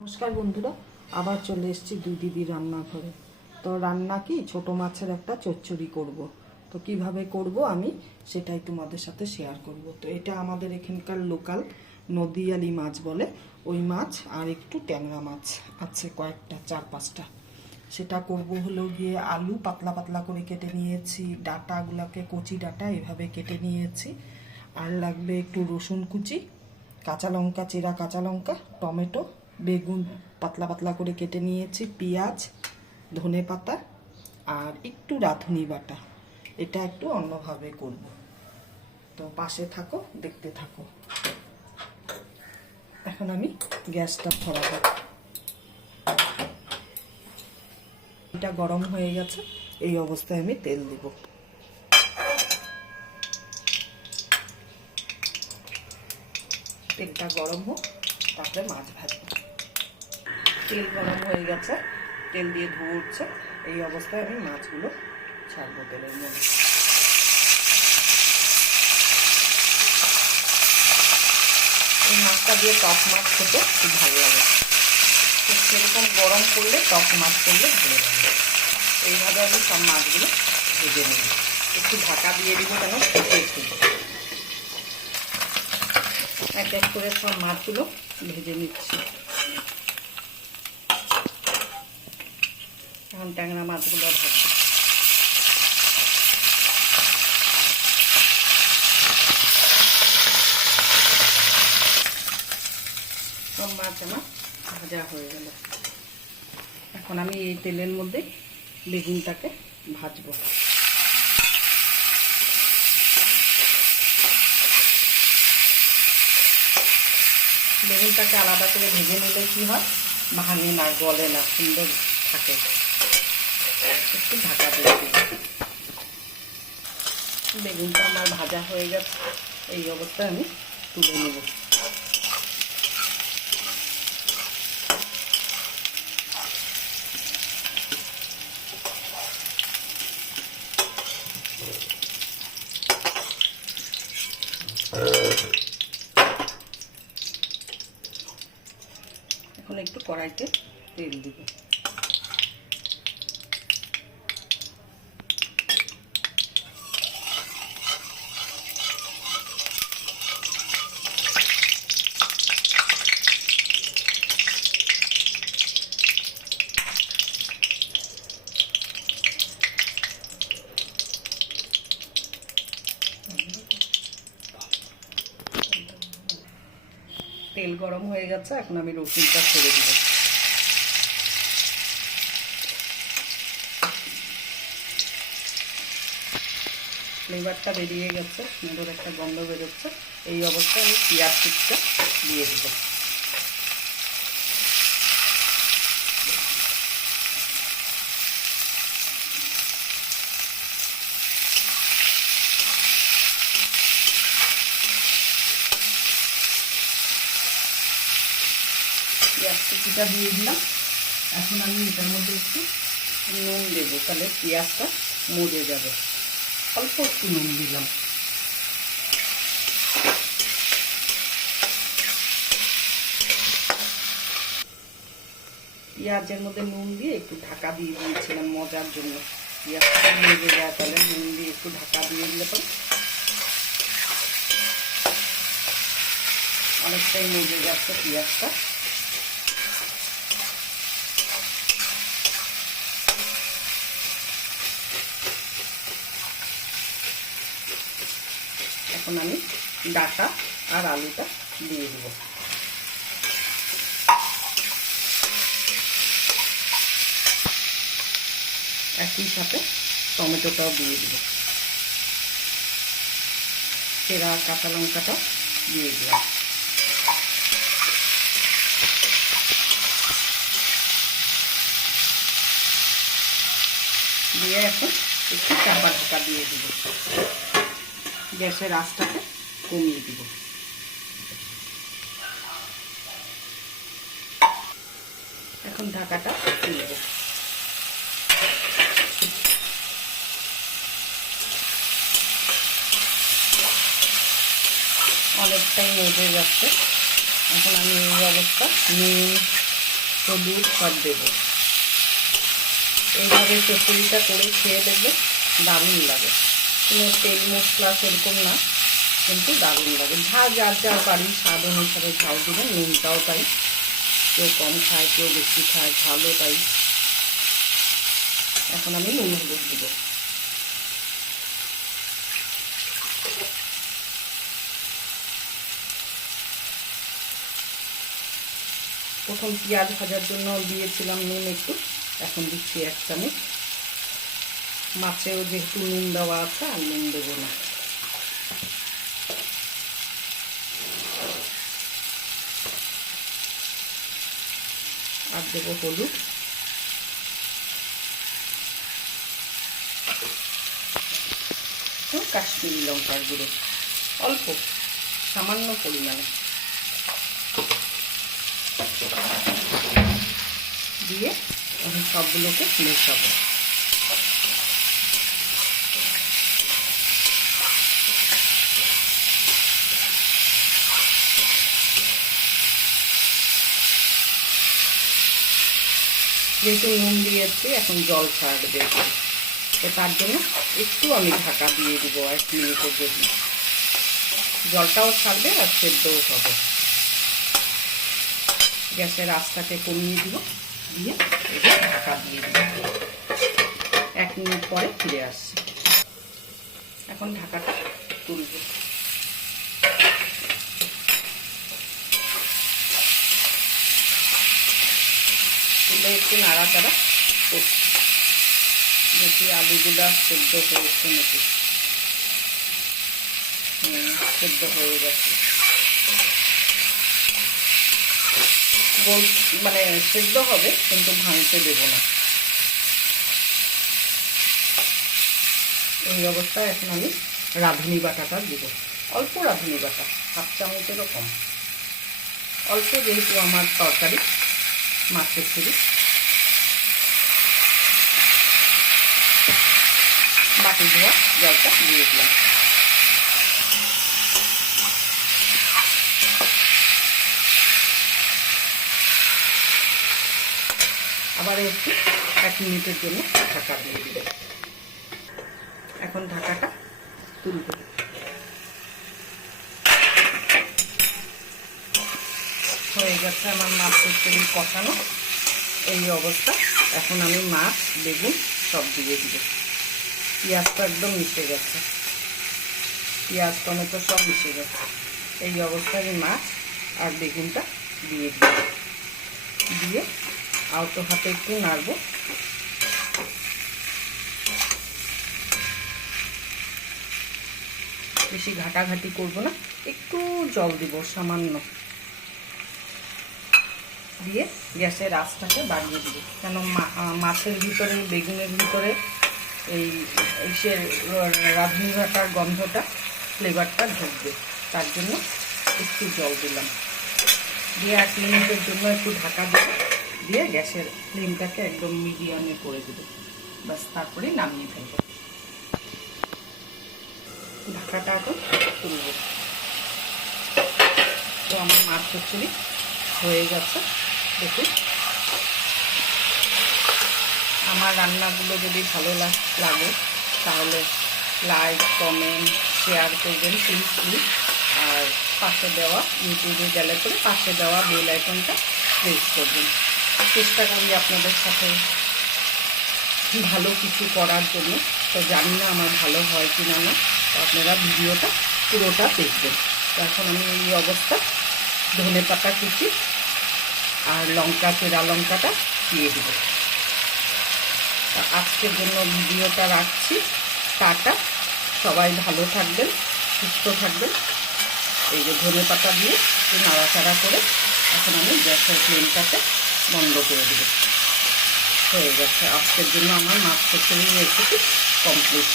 নমস্কার বন্ধুরা, আবার চলে এসেছি দুই দিদি রান্নাঘরে। তো রান্না কি ছোট মাছের একটা চচ্চড়ি করব। তো কিভাবে করব আমি সেটাই তোমাদের সাথে শেয়ার করব। তো এটা আমাদের এখানকার লোকাল নদীয়ালি মাছ বলে, ওই মাছ আর একটু ট্যাংরা মাছ আছে কয়েকটা, 4-5টা। সেটা করব হলো গিয়ে আলু পাতলা পাতলা করে কেটে নিয়েছি, ডাটাগুলোকে কচি ডাটা এভাবে কেটে নিয়েছি। আর লাগবে একটু রসুন কুচি, কাঁচা লঙ্কা, চেরা কাঁচা লঙ্কা, টমেটো, বেগুন পাতলা পাতলা করে কেটে নিয়েছি, পেঁয়াজ, ধনে পাতা আর একটু রাঁধুনি বাটা। এটা একটু অন্যভাবে করব। তো পাশে থাকো, দেখতে থাকো। এখন আমি গ্যাসটা ধরাবো। এটা গরম হয়ে গেছে, এই অবস্থায় আমি তেল দিব। তেলটা গরম হোক, তারপরে মাছ ভাজবো। তেল গরম হয়ে গেছে, তেল দিয়ে ধুয়ে উঠছে, এই অবস্থায় আমি মাছগুলো ছাড়বো তেলের মধ্যে। এই মাছটা দিয়ে টক মাছ খেতে খুব ভালো লাগে। সেরকম গরম করলে টক মাছ করলে ভালো লাগে। এইভাবে আমি সব মাছগুলো ভেজে নেব। একটু ঢাকা দিয়ে দিব কেন ফুটে ফুটে। এক এক করে সব মাছগুলো ভেজে নিচ্ছি। এখন ট্যাংরা মাছগুলো ভাজবো। সব মাছ আমার ভাজা হয়ে গেল। এখন আমি এই তেলের মধ্যে বেগুনটাকে ভাজবো। বেগুনটাকে আলাদা করে ভেজে নিলে কি হয়, ভাঙে না, গলে না, সুন্দর থাকে। একটু ঢাকা দিয়ে দিই। বেগুনটা আমার ভাজা হয়ে গেছে, এই অবস্থায় আমি তুলে নেব। এখন একটু কড়াইতে তেল দিব। তেল গরম হয়ে গেছে, এখন আমি রসুনটা ছেড়ে দিব। ফ্লেভারটা বেরিয়ে গেছে, সুন্দর একটা গন্ধ বেরোচ্ছে। এই অবস্থায় আমি পেঁয়াজ কুচিটা দিয়ে দিব। পেঁয়াজ কুচিটা দিয়ে দিলাম। এখন আমি এটার মধ্যে একটু নুন দেবো, তাহলে পেঁয়াজটা মজে যাবে। অল্প একটু নুন দিলাম। পেঁয়াজের মধ্যে নুন দিয়ে একটু ঢাকা দিয়ে দিয়েছিলাম মজার জন্য। পেঁয়াজটা মজে যায়, তাহলে নুন দিয়ে একটু ঢাকা দিয়ে দিলে পরে অনেকটাই মজে যাচ্ছে পেঁয়াজটা। এখন আমি ডাটা আর আলুটা দিয়ে দিব। একই সাথে টমেটোটাও দিয়ে দিব, চেরা কাঁচা লঙ্কাটাও দিয়ে দিলাম। দিয়ে এখন একটু চাপা ঢাকা দিয়ে দিব। গ্যাসের আঁচটাকে কমিয়ে দিব। এখন ঢাকাটা তুলব। অনেকটাই মজে যাচ্ছে। এখন আমি এই অবস্থা নুন হলুদ সব দেবো। এইভাবে চচ্চড়িটা করে খেয়ে দেখবে, দারুণ লাগে। কোনো তেল মশলা সেরকম না, কিন্তু দারুণ লাগে। যার যার বাড়ির স্বাদ অনুসারে ঝাল দেবেন। নুনটাও তাই, কেউ কম খায়, কেউ বেশি খায়, ঝালও তাই। এখন আমি নুন হলুদ দেবো। প্রথম পেঁয়াজ ভাজার জন্য দিয়েছিলাম নুন একটু, এখন দিচ্ছি 1 চামচ। মাছেও যেহেতু নুন দেওয়া আছে আর নুন দেবো না। আর দেবো হলুদ, কাশ্মীরি লঙ্কার গুঁড়ো অল্প, সামান্য পরিমাণে দিয়ে এখন সবগুলোকে মেশাবো। যেহেতু নুন দিয়েছি এখন জল ছাড়বে, তো তার জন্য একটু আমি ঢাকা দিয়ে দিব 1 মিনিটের জন্য। জলটাও ছাড়বে আর সেদ্ধও হবে। গ্যাসের আঁচটাকে কমিয়ে দিব, দিয়ে ঢাকা দিয়ে দিব। 1 মিনিট পরে ফিরে আসছি। এখন ঢাকাটা তুলব। তুলে একটু নাড়াচাড়া করছি, দেখি আলুগুলা সেদ্ধ হয়েছে নাকি। সেদ্ধ হয়ে গেছে, মানে সেদ্ধ হবে কিন্তু ভাঙতে দেব না। এই অবস্থায় এখন আমি রাঁধুনি বাটাটা দিব। অল্প রাঁধুনি বাটা, 1/2 চামচেরও কম। অল্প, যেহেতু আমার তরকারি মাছের ছুরি। বাটি ধোয়া জলটা দিয়ে দিলাম। আবার একটু 1 মিনিটের জন্য ঢাকা দিয়ে দিবে। এখন ঢাকাটা তুলব। হয়ে গেছে আমার মাছের তেল কষানো। এই অবস্থা। এখন আমি মাছ, বেগুন সব দিয়ে দিব। পেঁয়াজটা একদম মিশে গেছে, পেঁয়াজ টমেটো সব মিশে গেছে। এই অবস্থায় আমি মাছ আর বেগুনটা দিয়ে দিব। দিয়ে আলতো হাতে একটু নাড়ব। বেশি ঘাটাঘাটি করব না, একটু জল দিব সামান্য, দিয়ে গ্যাসের আঁচটাকে বাড়িয়ে দিব। কেন মাছের ভিতরে, বেগুনের ভিতরে এই রাঁধুনি বাটার গন্ধটা, ফ্লেভারটা ঢুকবে, তার জন্য একটু জল দিলাম। দিয়ে 1 মিনিটের জন্য একটু ঢাকা দেবো। দিয়ে গ্যাসের ফ্লেমটাকে একদম মিডিয়ামে করে দেবো, বাস তারপরেই নামিয়ে ফেলবো। ঢাকাটা এখন তুলব। তো আমার মাছ চচ্চড়ি হয়ে গেছে। দেখুন, আমার রান্নাগুলো যদি ভালো লাগে তাহলে লাইক, কমেন্ট, শেয়ার করবেন প্লিজ। আর পাশে দেওয়া, ইউটিউবে গেলে করে পাশে দেওয়া বেল আইকনটা প্রেস করবেন। চেষ্টা করি আপনাদের সাথে ভালো কিছু করার জন্য। তো জানি না আমার ভালো হয় কি না। তো আপনারা ভিডিওটা পুরোটা দেখবেন। তো এখন আমি এই অবস্থা ধনেপাতা কুচি আর লঙ্কা, চেরা লঙ্কাটা দিয়ে দেব। আজকের জন্য ভিডিওটা রাখছি। টাটা, সবাই ভালো থাকবেন, সুস্থ থাকবেন। এই যে ধনেপাতা দিয়ে একটু নাড়াচাড়া করে এখন আমি গ্যাসের ফ্লেমটাকে বন্ধ করে দেব। হয়ে গেছে আজকের জন্য আমার মাছ চচ্চড়ি রেসিপি কমপ্লিট।